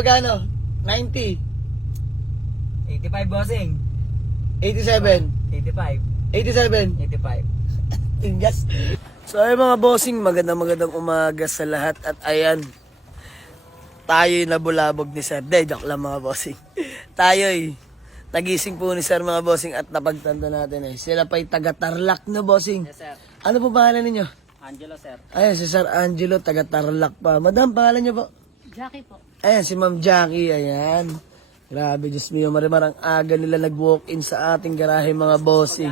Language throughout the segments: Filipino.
magkano? 90? 85 bossing. 87? 85. 87? 85. Tingas. So ay mga bossing, magandang umaga sa lahat. At ayan, tayo'y nabulabog ni Sir. De, joke lang mga bossing. Tayo'y nagising po ni Sir mga bossing at napagtanda natin eh. Sila pa'y taga-Tarlac na bossing. Yes sir. Ano po pangalan ninyo? Angelo sir. Ayan, si Sir Angelo, taga-Tarlac pa. Madam, pangalan niyo po? Jackie po. Ayan, si Ma'am Jackie, ayan. Grabe, Diyos mio, marimar ang aga nila nag-walk-in sa ating garahe mga bossing.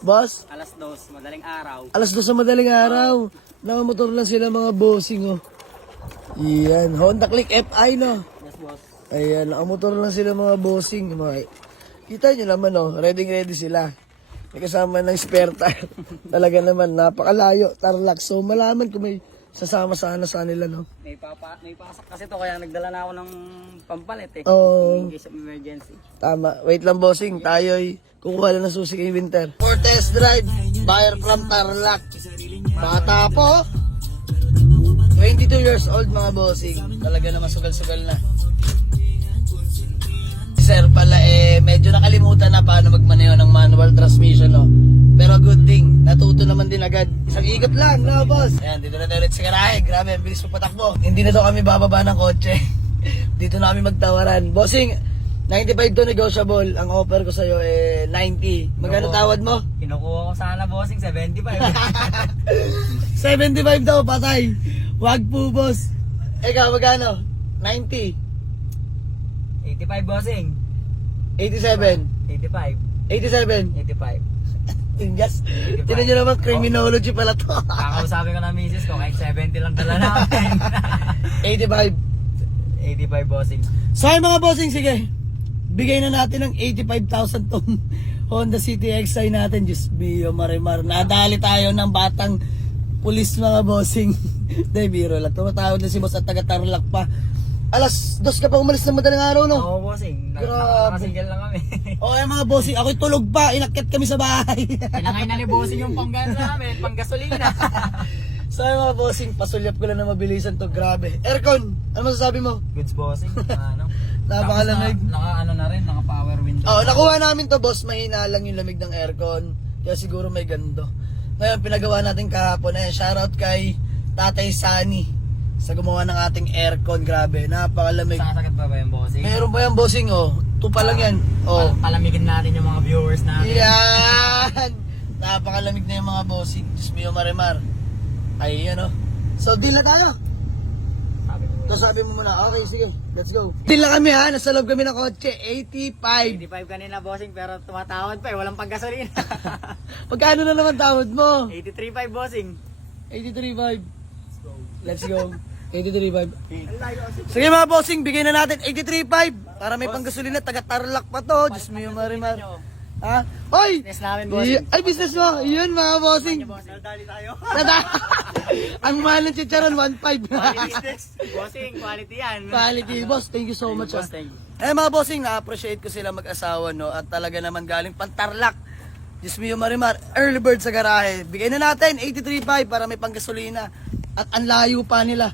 Boss? Alas 2, madaling araw. Alas 2 sa madaling araw. Nakamotor lang sila mga bossing, oh. Yan, Honda Click FI, no? Yes boss. Ayan, nakamotor lang sila mga bossing. Kita nyo naman, oh. Ready sila. May kasama ng spare tire. Talaga naman, napakalayo. Tarlac. So, malaman kung may sasama sana sa nila, no? May pasok kasi to kaya nagdala na ako ng pampalit eh. Oo. In case of emergency. Tama. Wait lang, bossing. Tayo'y kukuha lang ng susi kay Winter. For test drive, buyer from Tarlac. Bata po. 22 years old, mga bossing. Talaga naman sugal-sugal na. Sir pala medyo nakalimutan na paano magmaneho ng manual transmission, no? Pero good thing, natuto naman din agad. Isang ikot lang, no, boss? Ayan, dito na tayo sa garahe. Grabe, ang bilis mo patakbo. Hindi na to kami bababa ng kotse. Dito na kami magtawaran. Bossing, 95 to negotiable. Ang offer ko sa'yo 90. Magkano tawad mo? Kinukuha ko sana bossing 75. 75 daw, patay. Wag po, boss. Ikaw, magkano? 90. 85 bossing. 87. 85. 87. 85. Tingas. Tinan nyo naman, criminology pala to. Kakausapin ko na misis ko kahit 70 lang dala namin. 85. 85 bossing. So ay mga bossing, sige. Bigay na natin ng 85,000 tong Honda City XI natin. Diyos mio, marimar. Nadali tayo ng batang pulis mga bossing. Dahil biro lang. Tumatawad na si boss at taga-Tarlac pa. Alas 2 ka pa umalis ng madaling araw, no? Oo bossing. Grabe. Nakasingle lang kami. Okay mga bossing, ako'y tulog pa. Inakyat kami sa bahay. Tinangay na ni bossing yung panggas namin, panggasolina. So ay mga bossing, pasulyap ko lang na mabilisan to. Grabe. Aircon, ano masasabi mo? Goods bossing. Ano? Napakalamig. Naka na rin, naka power window. Oh, nakuha namin to, boss. Mahina lang yung lamig ng aircon. Kaya siguro may ganito. Ngayon, pinagawa natin kahapon. Shoutout kay Tatay Sunny sa gumawa ng ating aircon. Grabe, napakalamig. Sasagad pa ba yung bossing? Meron ba yan, bossing, oh? Tupa lang yan. Oh. Palamigin natin yung mga viewers natin. Yan! Napakalamig na yung mga bossing. Diyos mio, marimar. Ay, ano. So, deal na tayo. Sabi mo. So, sabi mo muna. Okay, sige. Let's go. Deal na kami, ha. Nasa loob kami ng kotse. 85. 85 kanina bossing pero tumatawad pa eh, walang panggasolina. Pagkano na naman tawad mo? 83.5 bossing. 83.5. Let's go. 83.5. Sige mga bossing, bigay na natin 83.5 para may panggasolina. Taga-Tarlac pa to. Diyos mio, marimar. Ha? Hoy! Business namin bossing. Ay, business mo. Yun mga bossing. Dali tayo. Ang mahal ng chicharon, 1.5. Business. Bossing, quality yan. Quality. Boss, thank you so much. Boss, thank you. Mga bossing, na-appreciate ko sila mag-asawa, no? At talaga naman galing Pantarlac. Diyos mio, marimar. Early bird sa garahe. Bigay na natin 83.5 para may panggasolina. At ang layo pa nila.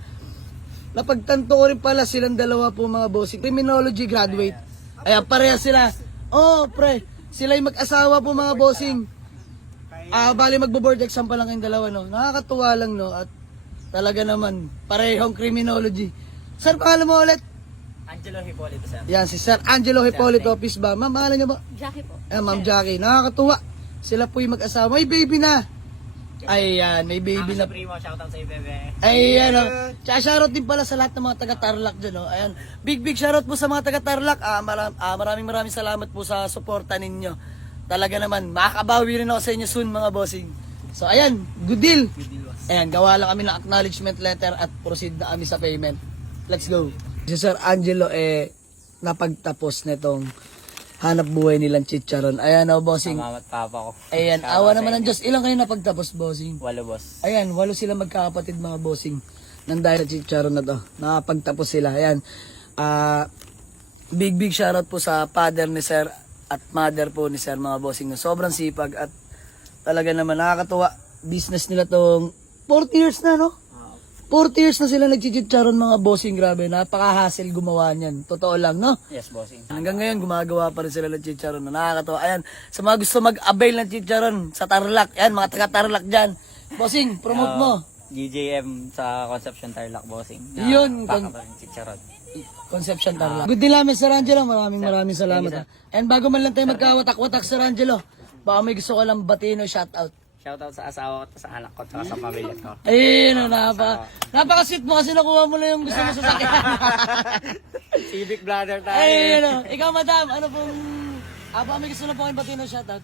Napagtanto ko rin pala silang dalawa po mga bossing. Criminology graduate. Ayan, pareha sila. Oh, pre. Sila yung mag-asawa po mga bossing. Bali magbo-board exam pa lang yung dalawa, no? Nakakatuwa lang, no? At talaga naman, parehong criminology. Sir, pangalan mo ulit? Angelo Hipolito sir. Yan, si Sir Angelo Hipolito. Office ba? Ma'am, pangalan niyo ba? Jackie po. Ma'am Jackie. Nakakatuwa. Sila po yung mag-asawa. May baby na. Ayan, may baby na. Primo, shoutout sa bebe. Ayan, o. Tsaka shoutout din pala sa lahat ng mga taga-Tarlac dyan, o. Ayan, big shoutout po sa mga taga-Tarlac. Maraming salamat po sa suporta ninyo. Talaga naman, makakabawi rin ako sa inyo soon, mga bossing. So, ayan, good deal. Ayan, gawa lang kami ng acknowledgement letter at proceed na kami sa payment. Let's go. Si Sir Angelo, napagtapos nitong hanap buhay nilang chicharon. Ayan, o, bossing. Mama at papa ko. Ayan, awa naman ng Diyos. Ilang kayo napagtapos, bossing? 8 boss. Ayan, 8 sila magkakapatid mga bossing ng dahil sa chicharon na to. Nakapagtapos sila. Ayan. Big shoutout po sa father ni Sir at mother po ni Sir mga bossing na sobrang sipag at talaga naman nakakatuwa. Business nila tong 40 years na, no? 40 years na sila nagchichicharon mga bossing, grabe. Napaka-hassle gumawa niyan. Totoo lang, no? Yes, bossing. Hanggang ngayon, gumagawa pa rin sila ng chicharon na nakakatawa. Ayan, sa mga gusto mag-avail ng chicharon sa Tarlac, ayan, mga taga-Tarlac dyan. Bossing, promote mo. GJM sa Conception Tarlac, bossing. Yun, Pakabarin, chicharon. Conception Tarlac. Good din namin, Sir Angelo. Maraming salamat. Ha. And bago man lang tayo magkawatak-watak, Sir Angelo, baka may gusto ko lang batiin o shoutout. Shoutout sa asawa ko, sa anak ko, at sa pamilya ko. Ayun, napaka-sweet mo kasi nakuha mo na yung gusto mo sa sakyan. Civic brother tayo. Ayun, ikaw madam, ano pong, baka may gusto na po kayong batiin o shoutout?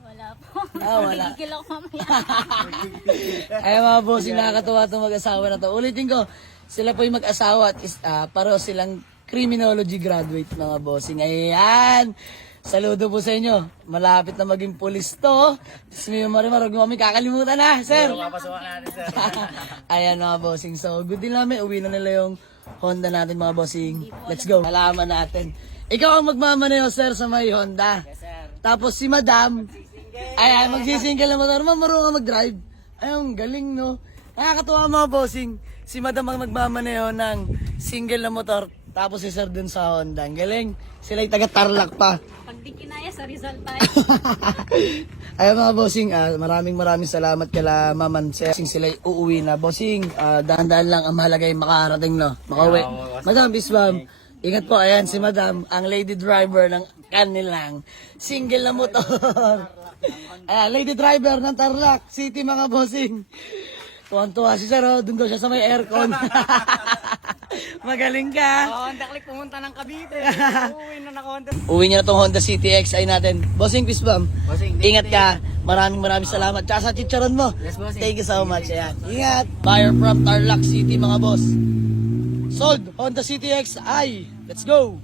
Wala po. Wala. Gigil ako mamaya. Ay mga bossing, nakakatuwa itong mag-asawa na to. Ulitin ko, sila po yung mag-asawa at pareho silang criminology graduate mga bossing. Ayan! Saludo po sa inyo. Malapit na maging pulis to. Smio Marimar, huwag mo kami kakalimutan na, sir. Papasukan natin, sir. Ayan mga bossing. So, good din namin. Uwi na nila yung Honda natin mga bossing. Let's go. Malaman natin. Ikaw ang magmamaneho, sir, sa may Honda. Yes, sir. Tapos si Madam, ay magsisingle na motor. Marunong ka mag-drive. Ayun, galing no. Nakakatuwa mga bossing. Si Madam ang magmamaneho ng single na motor. Tapos si Sir dun sa Honda. Ang galing. Sila'y taga-Tarlac pa. Pag di kinaya sa Rizal tayo. Ayun mga bossing, maraming salamat kala Maman Sir. Sila'y uuwi na. Bossing, dahan-dahan lang ang mahalaga yung makarating no. Makauwi. Madam, Bisbam, ingat po. Ayan si Madam, ang lady driver ng kanilang single na motor. Ayan, lady driver ng Tarlac City mga bossing. Tuwan-tuwa si Sir, doon daw siya sa may aircon. Magaling ka. Honda Click pumunta ng Cavite. Uuwi na naka-Honda. Uwi niya na itong Honda City XI natin. Bossing, Pisbam, Bossing, ingat ka. Maraming salamat. Tsaka sa chicharon mo. Yes, bossing. Thank you so much. Ayan. Ingat. Buyer from Tarlac City mga boss. Sold. Honda City XI. Let's go.